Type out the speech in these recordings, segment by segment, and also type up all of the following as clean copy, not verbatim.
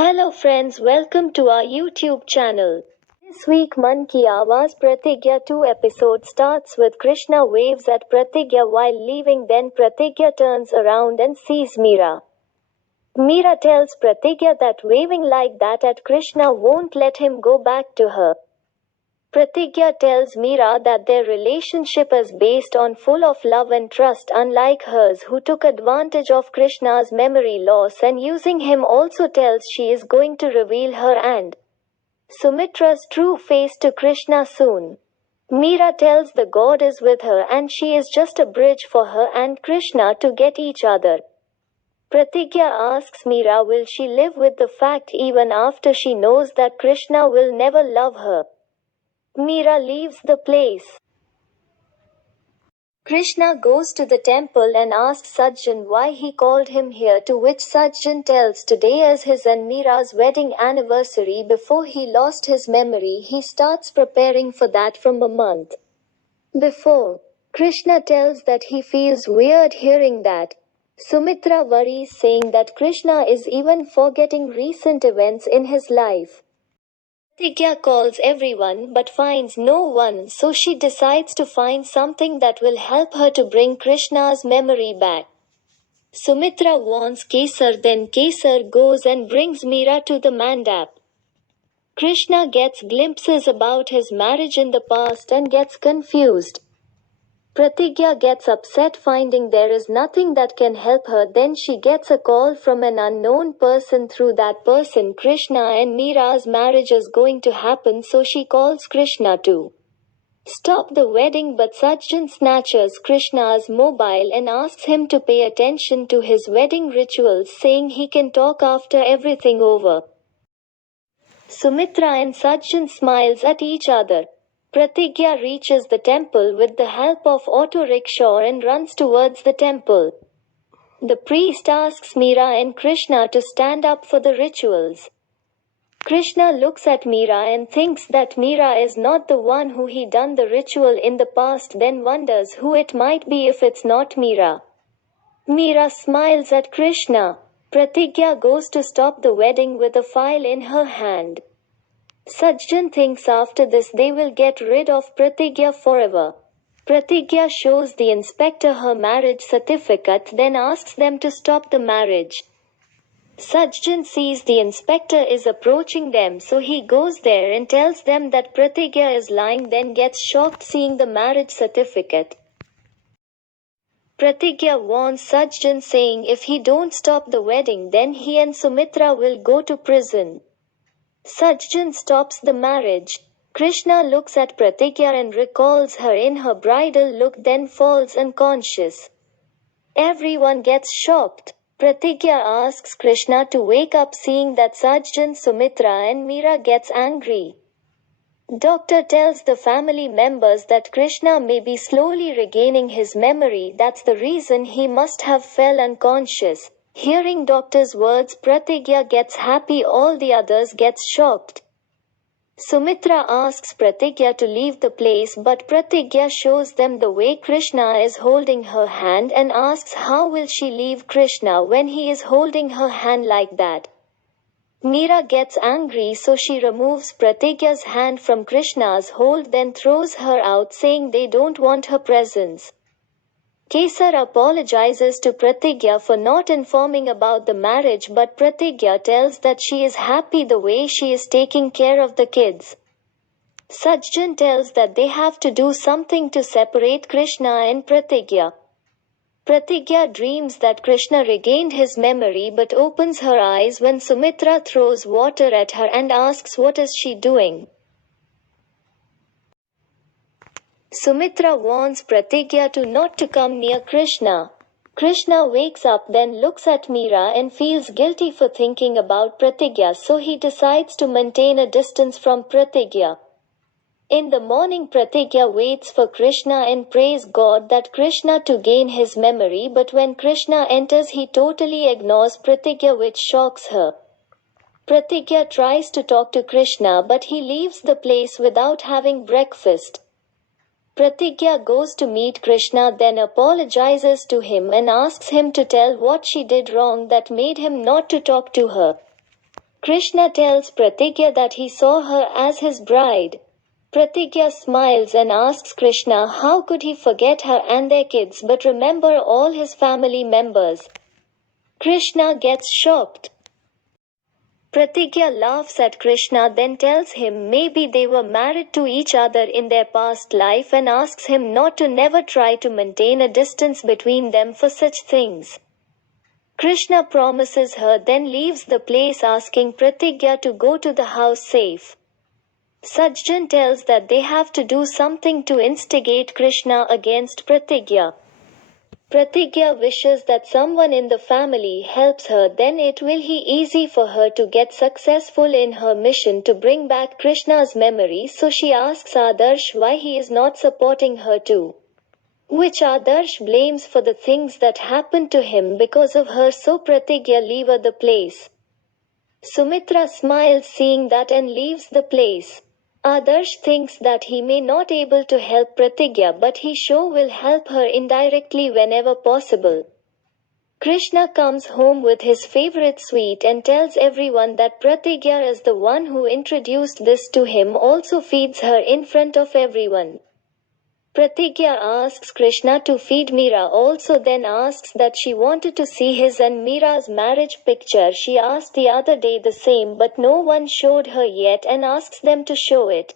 Hello friends, welcome to our YouTube channel. This week Man Ki Awaaz Pratigya 2 episode starts with Krishna waves at Pratigya while leaving, then Pratigya turns around and sees Meera. Meera tells Pratigya that waving like that at Krishna won't let him go back to her. Pratigya tells Meera that their relationship is based on full of love and trust, unlike hers who took advantage of Krishna's memory loss and using him. Also tells she is going to reveal her and Sumitra's true face to Krishna soon. Meera tells the God is with her and she is just a bridge for her and Krishna to get each other. Pratigya asks Meera will she live with the fact even after she knows that Krishna will never love her. Meera leaves the place. Krishna goes to the temple and asks Sajjan why he called him here, to which Sajjan tells today is his and Meera's wedding anniversary. Before he lost his memory, he starts preparing for that from a month before. Krishna tells that he feels weird hearing that. Sumitra worries, saying that Krishna is even forgetting recent events in his life. Pratigya calls everyone but finds no one, so she decides to find something that will help her to bring Krishna's memory back. Sumitra warns Kesar, then Kesar goes and brings Meera to the mandap. Krishna gets glimpses about his marriage in the past and gets confused. Pratigya gets upset finding there is nothing that can help her. Then she gets a call from an unknown person. Through that person, Krishna and Meera's marriage is going to happen, so she calls Krishna to stop the wedding, but Sajjan snatches Krishna's mobile and asks him to pay attention to his wedding rituals, saying he can talk after everything over. Sumitra and Sajjan smiles at each other. Pratigya reaches the temple with the help of auto rickshaw and runs towards the temple. The priest asks Meera and Krishna to stand up for the rituals. Krishna looks at Meera and thinks that Meera is not the one who he done the ritual in the past, then wonders who it might be if it's not Meera. Meera smiles at Krishna. Pratigya goes to stop the wedding with a file in her hand. Sajjan thinks after this they will get rid of Pratigya forever. Pratigya shows the inspector her marriage certificate, then asks them to stop the marriage. Sajjan sees the inspector is approaching them, so he goes there and tells them that Pratigya is lying, then gets shocked seeing the marriage certificate. Pratigya warns Sajjan, saying if he don't stop the wedding then he and Sumitra will go to prison. Sajjan stops the marriage. Krishna looks at Pratigya and recalls her in her bridal look, then falls unconscious. Everyone gets shocked. Pratigya asks Krishna to wake up, seeing that Sajjan, Sumitra and Meera gets angry. Doctor tells the family members that Krishna may be slowly regaining his memory, that's the reason he must have fell unconscious. Hearing doctor's words, Pratigya gets happy, all the others gets shocked. Sumitra asks Pratigya to leave the place, but Pratigya shows them the way. Krishna is holding her hand and asks how will she leave Krishna when he is holding her hand like that. Meera gets angry, so she removes Pratigya's hand from Krishna's hold, then throws her out, saying they don't want her presence. Kesar apologizes to Pratigya for not informing about the marriage, but Pratigya tells that she is happy the way she is taking care of the kids. Sajjan tells that they have to do something to separate Krishna and Pratigya. Pratigya dreams that Krishna regained his memory but opens her eyes when Sumitra throws water at her and asks what is she doing. Sumitra warns Pratigya to not to come near Krishna. Krishna wakes up, then looks at Meera and feels guilty for thinking about Pratigya, so he decides to maintain a distance from Pratigya. In the morning, Pratigya waits for Krishna and prays God that Krishna to gain his memory, but when Krishna enters he totally ignores Pratigya, which shocks her. Pratigya tries to talk to Krishna, but he leaves the place without having breakfast. Pratigya goes to meet Krishna, then apologizes to him and asks him to tell what she did wrong that made him not to talk to her. Krishna tells Pratigya that he saw her as his bride. Pratigya smiles and asks Krishna how could he forget her and their kids but remember all his family members. Krishna gets shocked. Pratigya laughs at Krishna, then tells him maybe they were married to each other in their past life and asks him not to never try to maintain a distance between them for such things. Krishna promises her, then leaves the place asking Pratigya to go to the house safe. Sajjan tells that they have to do something to instigate Krishna against Pratigya. Pratigya wishes that someone in the family helps her, then it will be easy for her to get successful in her mission to bring back Krishna's memory, so she asks Adarsh why he is not supporting her too. Which Adarsh blames for the things that happened to him because of her, so Pratigya leaves the place. Sumitra smiles seeing that and leaves the place. Adarsh thinks that he may not able to help Pratigya but he sure will help her indirectly whenever possible. Krishna comes home with his favorite sweet and tells everyone that Pratigya is the one who introduced this to him, also feeds her in front of everyone. Pratigya asks Krishna to feed Meera also, then asks that she wanted to see his and Meera's marriage picture. She asked the other day the same but no one showed her yet and asks them to show it.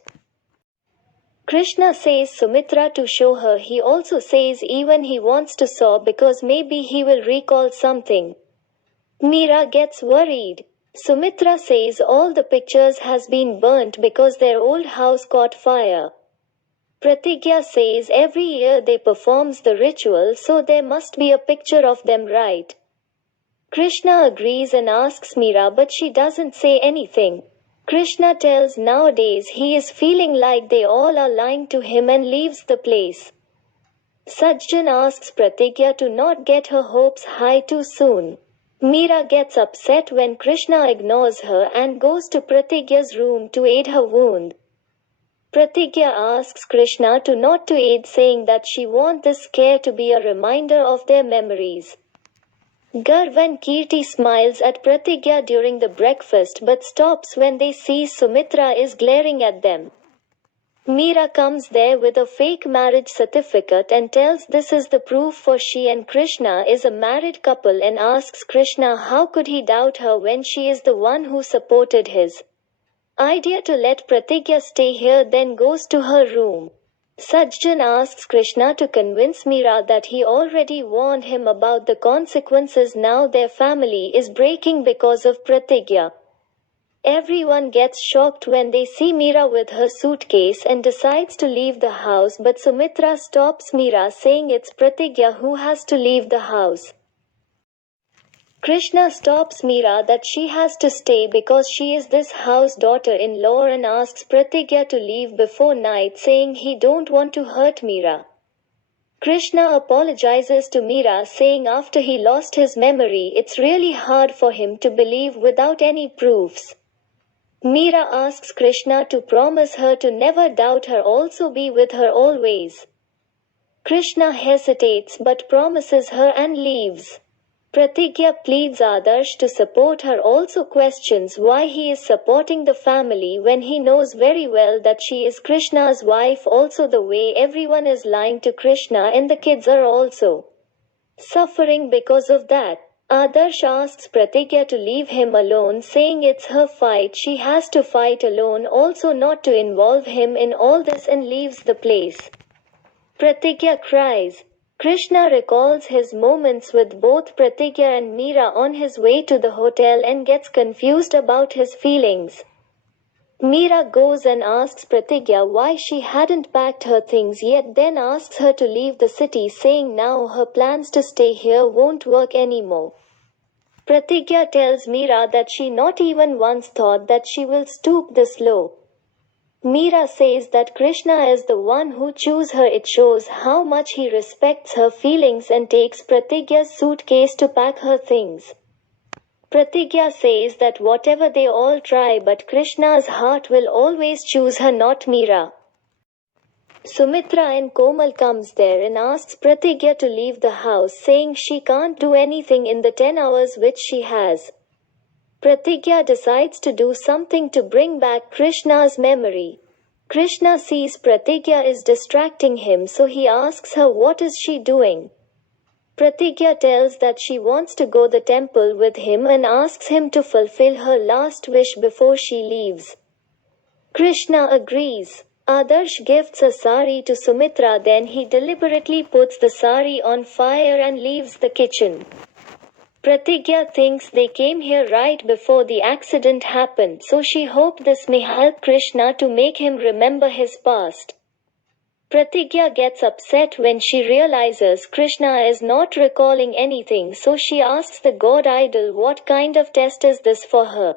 Krishna says Sumitra to show her. He also says even he wants to saw because maybe he will recall something. Meera gets worried. Sumitra says all the pictures has been burnt because their old house caught fire. Pratigya says every year they performs the ritual, so there must be a picture of them, right? Krishna agrees and asks Meera but she doesn't say anything. Krishna tells nowadays he is feeling like they all are lying to him and leaves the place. Sajjan asks Pratigya to not get her hopes high too soon. Meera gets upset when Krishna ignores her and goes to Pratigya's room to aid her wound. Pratigya asks Krishna to not to aid, saying that she wants this scare to be a reminder of their memories. Garv and Kirti smiles at Pratigya during the breakfast but stops when they see Sumitra is glaring at them. Meera comes there with a fake marriage certificate and tells this is the proof for she and Krishna is a married couple and asks Krishna how could he doubt her when she is the one who supported his idea to let Pratigya stay here, then goes to her room. Sajjan asks Krishna to convince Meera that he already warned him about the consequences now their family is breaking because of Pratigya. Everyone gets shocked when they see Meera with her suitcase and decides to leave the house, but Sumitra stops Meera saying it's Pratigya who has to leave the house. Krishna stops Meera that she has to stay because she is this house daughter-in-law and asks Pratigya to leave before night, saying he don't want to hurt Meera. Krishna apologizes to Meera saying after he lost his memory it's really hard for him to believe without any proofs. Meera asks Krishna to promise her to never doubt her, also be with her always. Krishna hesitates but promises her and leaves. Pratigya pleads Adarsh to support her, also questions why he is supporting the family when he knows very well that she is Krishna's wife, also the way everyone is lying to Krishna and the kids are also suffering because of that. Adarsh asks Pratigya to leave him alone, saying it's her fight, she has to fight alone, also not to involve him in all this, and leaves the place. Pratigya cries. Krishna recalls his moments with both Pratigya and Meera on his way to the hotel and gets confused about his feelings. Meera goes and asks Pratigya why she hadn't packed her things yet, then asks her to leave the city, saying now her plans to stay here won't work anymore. Pratigya tells Meera that she not even once thought that she will stoop this low. Meera says that Krishna is the one who chose her. It shows how much he respects her feelings and takes Pratigya's suitcase to pack her things. Pratigya says that whatever they all try, but Krishna's heart will always choose her, not Meera. Sumitra and Komal comes there and asks Pratigya to leave the house, saying she can't do anything in the 10 hours which she has. Pratigya decides to do something to bring back Krishna's memory. Krishna sees Pratigya is distracting him, so he asks her what is she doing. Pratigya tells that she wants to go to the temple with him and asks him to fulfill her last wish before she leaves. Krishna agrees. Adarsh gifts a sari to Sumitra, then he deliberately puts the sari on fire and leaves the kitchen. Pratigya thinks they came here right before the accident happened, so she hoped this may help Krishna to make him remember his past. Pratigya gets upset when she realizes Krishna is not recalling anything, so she asks the god idol what kind of test is this for her.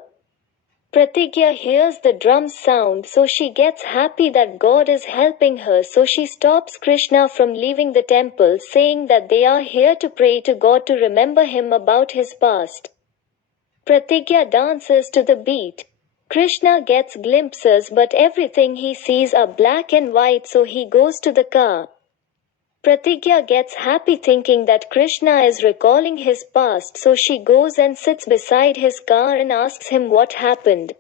Pratigya hears the drums sound, so she gets happy that God is helping her, so she stops Krishna from leaving the temple, saying that they are here to pray to God to remember him about his past. Pratigya dances to the beat. Krishna gets glimpses, but everything he sees are black and white, so he goes to the car. Pratigya gets happy thinking that Krishna is recalling his past, so she goes and sits beside his car and asks him what happened.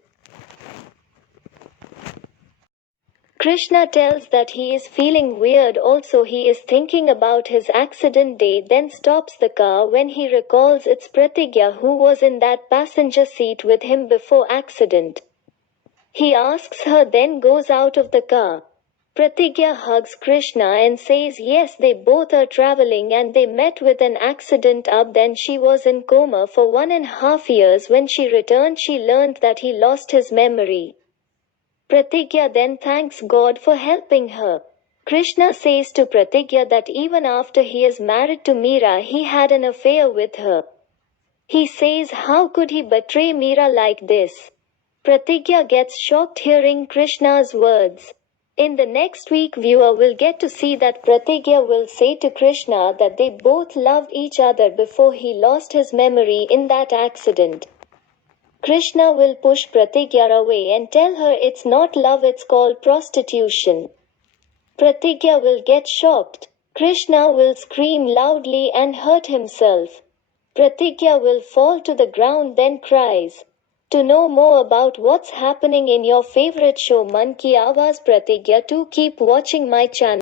Krishna tells that he is feeling weird, also he is thinking about his accident day, then stops the car when he recalls it's Pratigya who was in that passenger seat with him before accident. He asks her, then goes out of the car. Pratigya hugs Krishna and says yes, they both are traveling and they met with an accident up, then she was in coma for 1.5 years. When she returned she learned that he lost his memory. Pratigya then thanks God for helping her. Krishna says to Pratigya that even after he is married to Meera he had an affair with her. He says how could he betray Meera like this? Pratigya gets shocked hearing Krishna's words. In the next week viewer will get to see that Pratigya will say to Krishna that they both loved each other before he lost his memory in that accident. Krishna will push Pratigya away and tell her it's not love, it's called prostitution. Pratigya will get shocked. Krishna will scream loudly and hurt himself. Pratigya will fall to the ground then cries. To know more about what's happening in your favorite show Man Ki Awaaz Pratigya, to keep watching my channel.